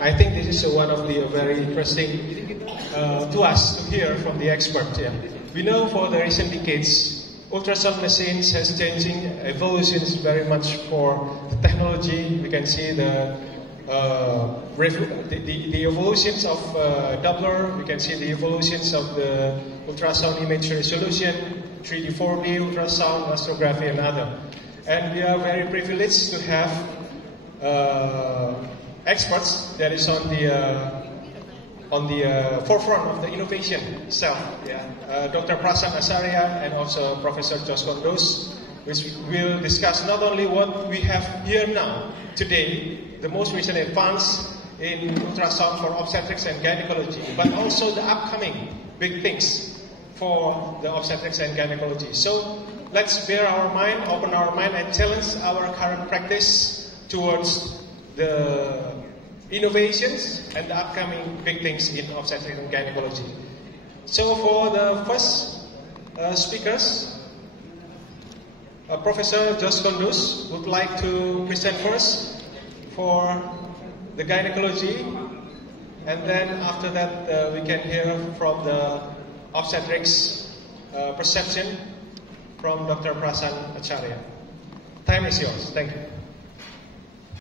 I think this is one of the very interesting to us to hear from the expert. Yeah. We know for the recent decades, ultrasound machines has changing evolutions very much for the technology. We can see the evolutions of Doppler. We can see the evolutions of the ultrasound image resolution, 3D, 4D ultrasound, mastrography, and other. And we are very privileged to have experts that is on the forefront of the innovation itself. Yeah. Dr. Prasan Acharya and also Professor Jos Kondos, which will discuss not only what we have here now, today, the most recent advance in ultrasound for obstetrics and gynecology, but also the upcoming big things for the obstetrics and gynecology. So let's bear our mind, open our mind, and challenge our current practice towards the innovations and the upcoming big things in obstetrics and gynecology. So for the first speakers, Professor Jos Kondos would like to present first for the gynecology, and then after that we can hear from the obstetrics perception from Dr. Prasan Acharya. Time is yours. Thank you.